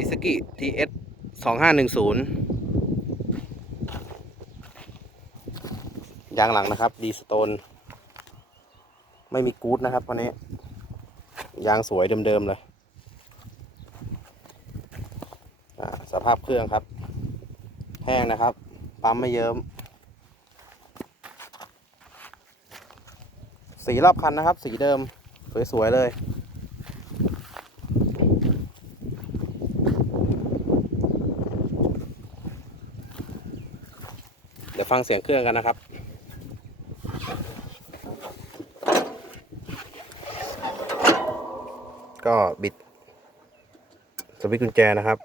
อิสกิทีเอสสองห้าหนึ่งศูนย์ยางหลังนะครับดีสโตน ไม่มีกู๊ดนะครับวันนี้ ยางสวยเดิมๆเลย สภาพเครื่องครับ แห้งนะครับ ปั๊มไม่เยิ้ม สีรอบคันนะครับ สีเดิม สวยๆเลย ดี๋ยวฟังเสียงเครื่องกันนะครับก็บิดสวิตช์กุญแจนะครับ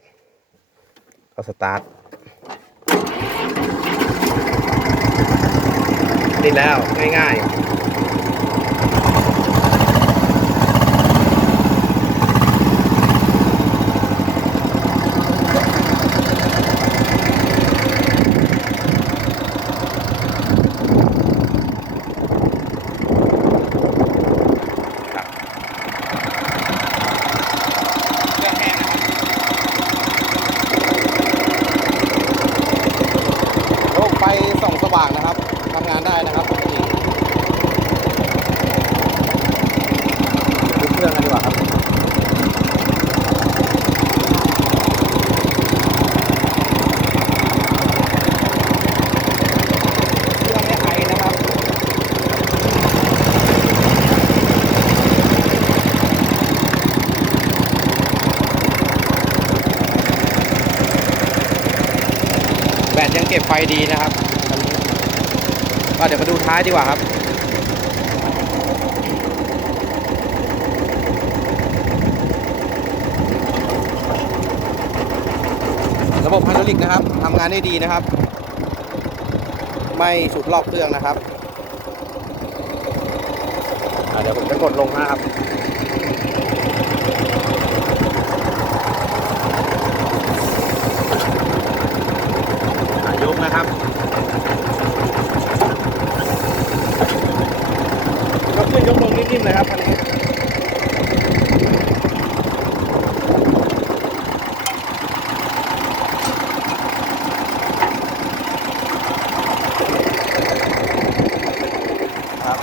ก็สตาร์ท ติดแล้วง่ายๆ เครื่องแห้งนะครับโลกไฟ ส่องสว่างนะครับทำงานได้นะครับปกติดูเครื่องกันดีกว่าครับเครื่องไม่ไอนะครับแบตยังเก็บไฟดีนะครับ ก็เดี๋ยวมาดูท้ายดีกว่าครับระบบไฮดรอลิกนะครับทำงานได้ดีนะครับ ไม่สุดลอกเครื่องนะครับเดี๋ยวผมจะกดลงนะครับ อ่ายกนะครับยกขึ้นยกลงนิ่มๆ เลยครับคันนี้ครับ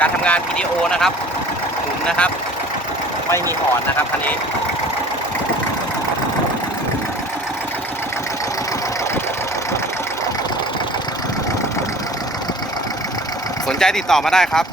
การทำงาน PDO นะครับหมุนนะครับ ไม่มีหอนนะครับคันนี้สนใจติดต่อมาได้ครับ